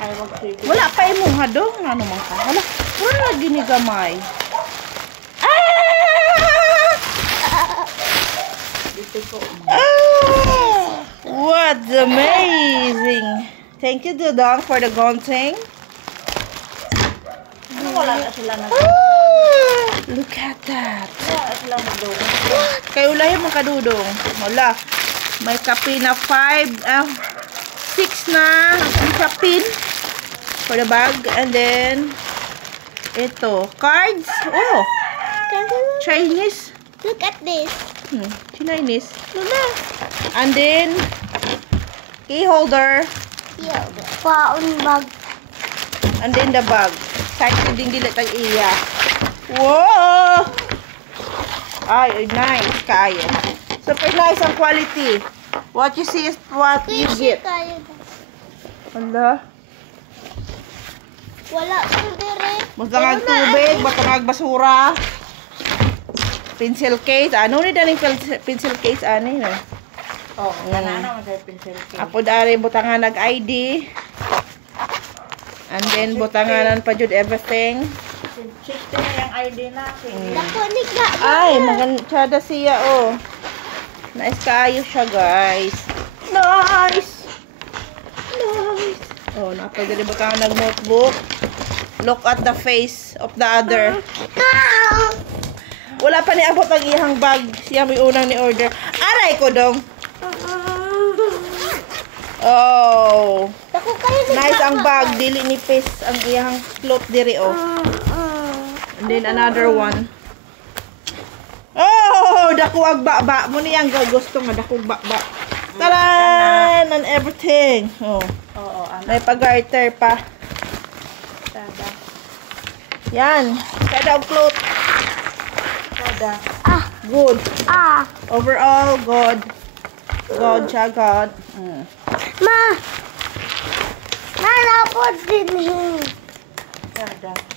Ay, wag sige. Wala pa imong hadong. Ano man ka? Wala. Wala lagi ni gamay. Dito ko. What's amazing. Thank you, Dudong, for the gunting. Ano wala na sila na? Look at that. Wala na sila na doon. Kay ulahin mo kadudong. Wala. May kape na 6 na kapin for the bag. And then, ito. Cards. Oh. Chinese. Look at this. Chinese. And then, key holder. Yeah. Paon bag. And then the bag. Excited din dili tag iya. Whoa! Ay, nice kayo. Super nice ang quality. What you see is what you get. Ala. Wala kang dire. Basta tubig, baka magbasura. Pencil case. Ano ni daling pencil case ani na? Oh, kanana mo sa pencil case. Apo dari butangan nag-ID. And then butanganan pa jud everything. Safety na yung ID na. Dako ni ka. Ay, maganda siya oh. Nice kayo siya, guys. Nice. Nice. Oh, napagdali butangan nag-notebook. Look at the face of the other. Wala pa ni abot ang iyang bag. Siya may unang ni order. Aray ko dong. Oh. Dako kayo ni Nice ang bag. Dili ni face ang iyang cloth diri oh. And then another one. Oh, dako ag baba. Mo ni ang gusto nga dako baba. Taran and everything. Oh. Oo, May pag-garter pa. Tada. Yan. Kada og cloth. Tada. Good. Ah. Overall, good. God siya, God. Ma. Nanapod din. Tada.